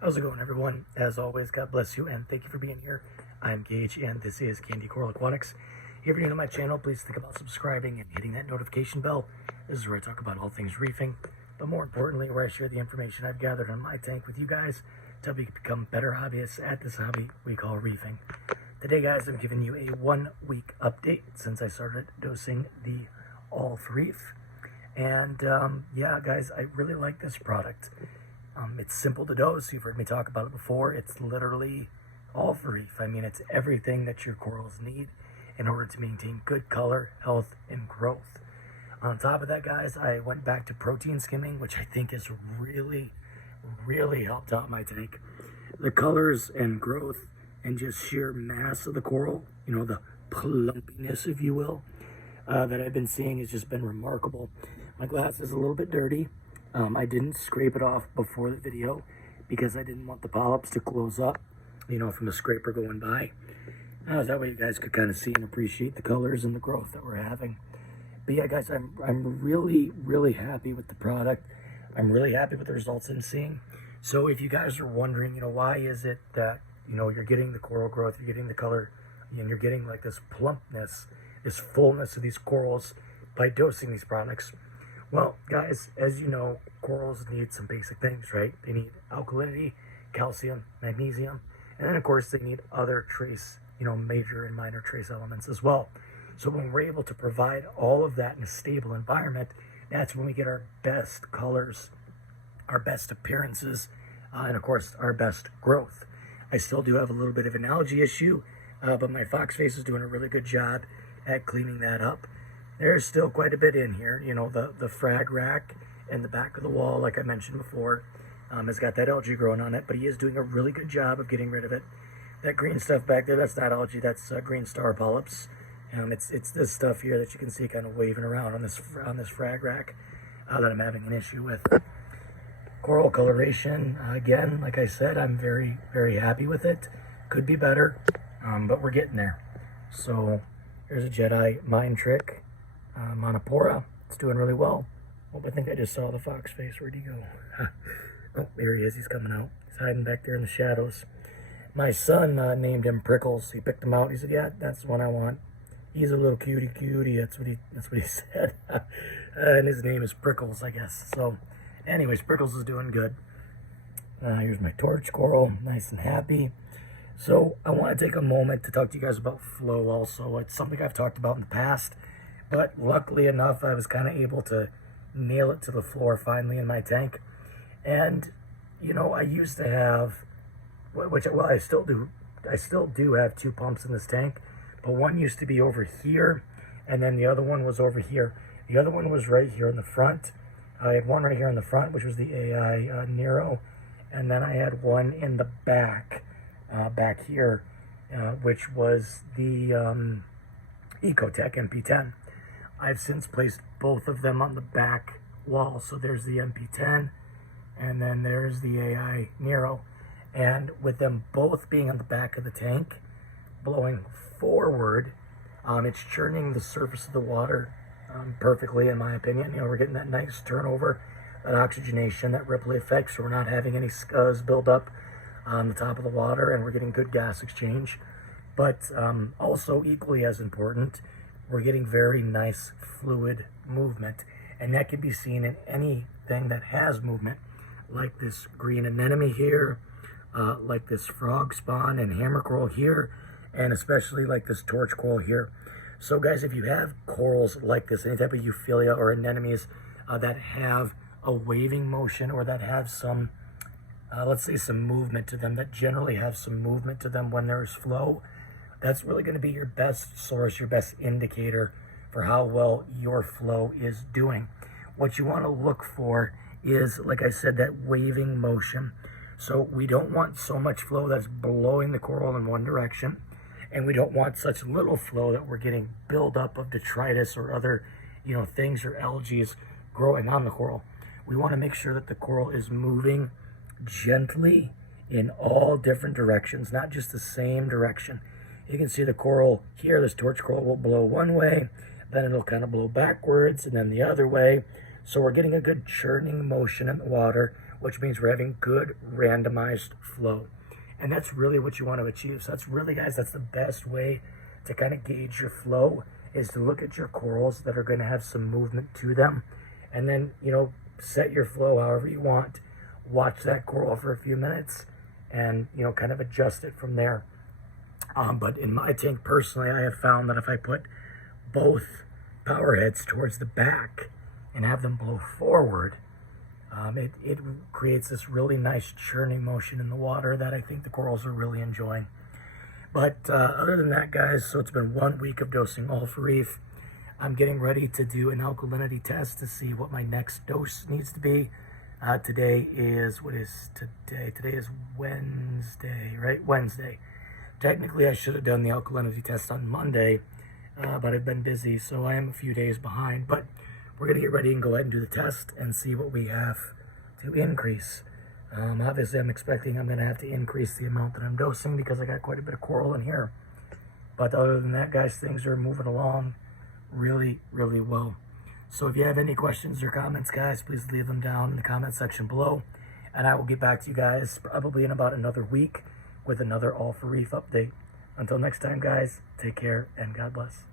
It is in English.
How's it going, everyone? As always, God bless you and thank you for being here. I'm Gage and this is Candy Coral Aquatics. If you're new to my channel, please think about subscribing and hitting that notification bell. This is where I talk about all things reefing, but more importantly, where I share the information I've gathered on my tank with you guys to help you become better hobbyists at this hobby we call reefing. Today, guys, I'm giving you a 1 week update since I started dosing the reef. And yeah, guys, I really like this product. It's simple to dose. You've heard me talk about it before. It's literally reef. I mean, it's everything that your corals need in order to maintain good color, health, and growth. On top of that, guys, I went back to protein skimming, which I think has really, really helped out my tank. The colors and growth and just sheer mass of the coral, you know, the plumpiness, if you will, that I've been seeing has just been remarkable. My glass is a little bit dirty. I didn't scrape it off before the video because I didn't want the polyps to close up, you know, from the scraper going by. That way you guys could kind of see and appreciate the colors and the growth that we're having. But yeah, guys, I'm really, really happy with the product. I'm really happy with the results I'm seeing. So if you guys are wondering, you know, why is it that, you know, you're getting the coral growth, you're getting the color, and you're getting like this plumpness, this fullness of these corals by dosing these products? Well, guys, as you know, corals need some basic things, right? They need alkalinity, calcium, magnesium, and then, of course, they need other trace, you know, major and minor trace elements as well. So when we're able to provide all of that in a stable environment, that's when we get our best colors, our best appearances, and, of course, our best growth. I still do have a little bit of an algae issue, but my fox face is doing a really good job at cleaning that up. There's still quite a bit in here. You know, the frag rack in the back of the wall, like I mentioned before, has got that algae growing on it, but he is doing a really good job of getting rid of it. That green stuff back there, that's not algae, that's green star polyps. It's this stuff here that you can see kind of waving around on this frag rack that I'm having an issue with. Coral coloration, again, like I said, I'm very, very happy with it. Could be better, but we're getting there. So here's a Jedi mind trick. Monopora, it's doing really well. Oh, I think I just saw the fox face. Where'd he go? Oh, there he is. He's coming out. He's hiding back there in the shadows. My son named him Prickles. He picked him out. He said, "Yeah, that's the one I want. He's a little cutie. That's what he said." And his name is Prickles, I guess. So, anyways, Prickles is doing good. Here's my torch coral, nice and happy. So I want to take a moment to talk to you guys about flow also. It's something I've talked about in the past. But luckily enough, I was kind of able to nail it to the floor finally in my tank. And, you know, I used to have, I still do have 2 pumps in this tank. But one used to be over here, and then the other one was over here. The other one was right here in the front. I had one right here in the front, which was the AI Nero. And then I had one in the back, back here, which was the Ecotech MP10. I've since placed both of them on the back wall. So there's the MP10 and then there's the AI Nero. And with them both being on the back of the tank, blowing forward, it's churning the surface of the water perfectly, in my opinion. You know, we're getting that nice turnover, that oxygenation, that ripple effect, so we're not having any scuzz build up on the top of the water, and we're getting good gas exchange. But also equally as important, we're getting very nice fluid movement, and that can be seen in anything that has movement, like this green anemone here, like this frog spawn and hammer coral here, and especially like this torch coral here. So guys, if you have corals like this, any type of euphilia or anemones that have a waving motion or that have some, let's say some movement to them, that generally have some movement to them when there's flow, that's really going to be your best source, your best indicator for how well your flow is doing. What you want to look for is, like I said, that waving motion. So we don't want so much flow that's blowing the coral in one direction, and we don't want such little flow that we're getting buildup of detritus or other, you know, things or algae growing on the coral. We want to make sure that the coral is moving gently in all different directions, not just the same direction. You can see the coral here, this torch coral will blow one way, then it'll kind of blow backwards and then the other way. So we're getting a good churning motion in the water. which means we're having good randomized flow. And that's really what you want to achieve. So that's really, guys, that's the best way to kind of gauge your flow, is to look at your corals that are going to have some movement to them. And then, you know, set your flow however you want. Watch that coral for a few minutes and, you know, kind of adjust it from there. But in my tank, personally, I have found that if I put both power heads towards the back and have them blow forward, it creates this really nice churning motion in the water that I think the corals are really enjoying. But other than that, guys, so it's been 1 week of dosing all for reef. I'm getting ready to do an alkalinity test to see what my next dose needs to be. Today is, what is today? Today is Wednesday, right? Wednesday. Technically, I should have done the alkalinity test on Monday, but I've been busy, so I am a few days behind. But we're going to get ready and go ahead and do the test and see what we have to increase. Obviously, I'm expecting I'm going to have to increase the amount that I'm dosing because I got quite a bit of coral in here. But other than that, guys, things are moving along really, really well. So if you have any questions or comments, guys, please leave them down in the comment section below. And I will get back to you guys probably in about another week with another All for Reef update. Until next time, guys, take care and God bless.